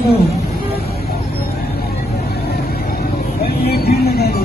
दो, ये भीड़ लगा दो।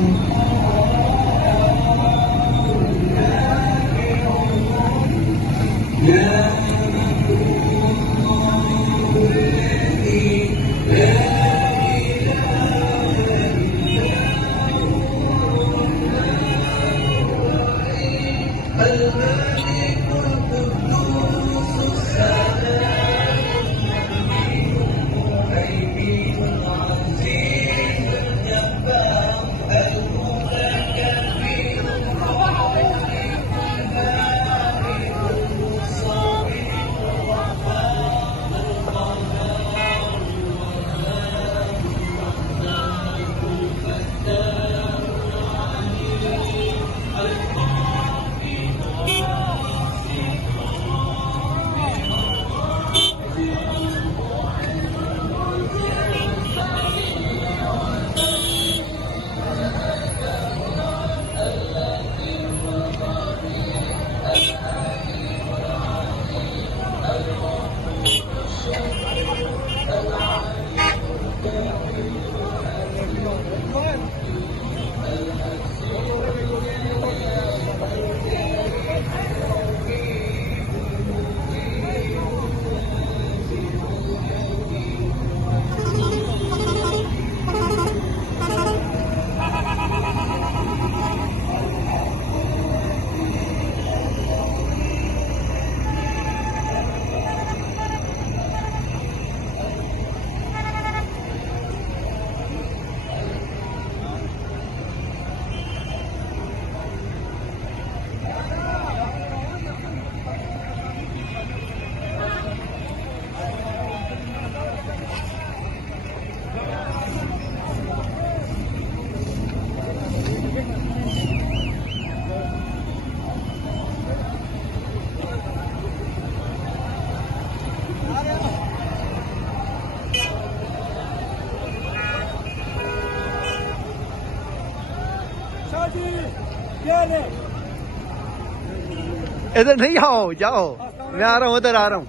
इधर नहीं आओ, जाओ, मैं आ रहा हूँ, उधर आ रहा हूँ।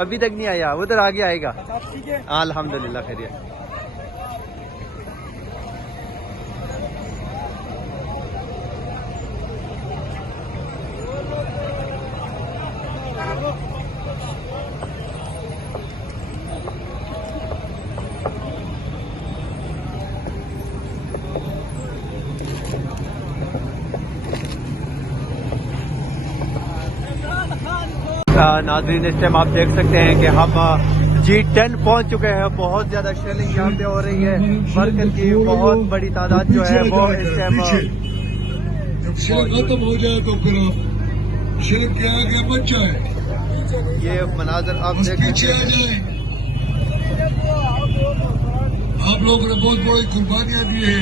अभी तक नहीं आया, उधर आगे आएगा। हाँ अल्हम्दुलिल्लाह खैरियत। नाज़रीन इस टाइम आप देख सकते हैं कि हम G10 पहुंच चुके हैं। बहुत ज्यादा शेलिंग यहाँ पे हो रही है। वर्कर की बहुत बड़ी तादाद जो है वो इस टाइम जब शेर खत्म हो जाए तो फिर आप शेर के आगे मत जाए। ये मनाजर आप देख सकते हैं। आप लोगों ने बहुत बड़ी कुर्बानियां दी है,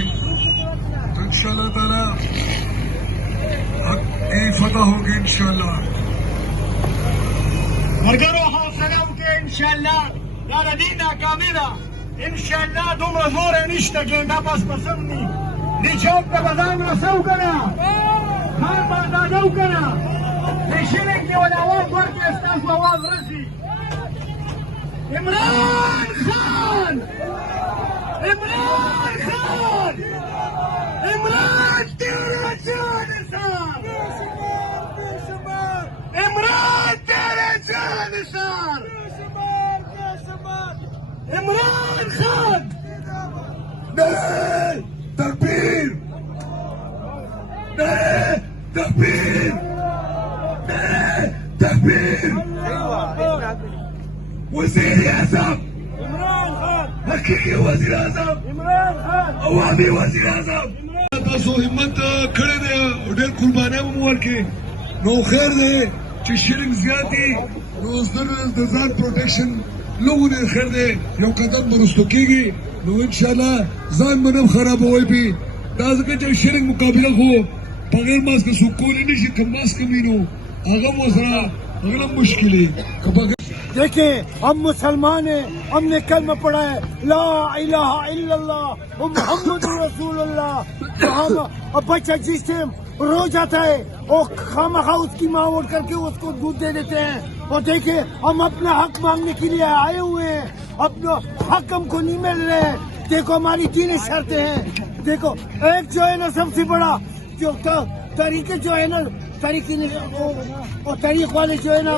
तो इंशाअल्लाह ताला ये फतह होगी इंशाअल्लाह। مرجروا حوصلهم إن شاء الله لا ردينا كاملة إن شاء الله دوم رزور نشتغل نبص بصمني نشوف تبدان رسوكنا خان بردانوكنا نشيلك والأوان برك استاذ نواز رزي إمران خان إمران خان إمران تيرا جانسان إمران تيرا جانسان إمران خان نعم تكبير، نعم تكبير، نعم تكبير. وزير اعظم إمران خان حقيقي وزير اعظم إمران خان عوامي وزير اعظم. تاسو همت کړی دی او ډېر قربانۍ مو ورکړې، نو خیر دی چې شیرینګ زیات دي نو د ځان پروټیکشن لوګونه خیر دی یو قدم ورستو کېږي نو انشاءالله ځان به نه خرابوئ پې دا ځکه چې شیرینګ مقابله خو بغیر ماسک څوک کولی نه شي که ماسک وي نو هغه هم ورسره هغه هم مشکل دی که بغیر देखिए हम मुसलमान हैं, हमने कलमा पढ़ा है ला इलाहा इल्लल्लाह मुहम्मद रसूलुल्लाह। तो हम अब बच्चा जिस टाइम रो जाता है और खामखा उसकी माँ उठ करके उसको दूध दे देते हैं। और देखिए हम अपना हक मांगने के लिए आए हुए हैं अपने हक हमको नहीं मिल रहे हैं। देखो हमारी 3 शर्तें हैं। देखो एक जो है ना सबसे बड़ा जो तरीके जो है ना तरीके और तरीक वाले जो है ना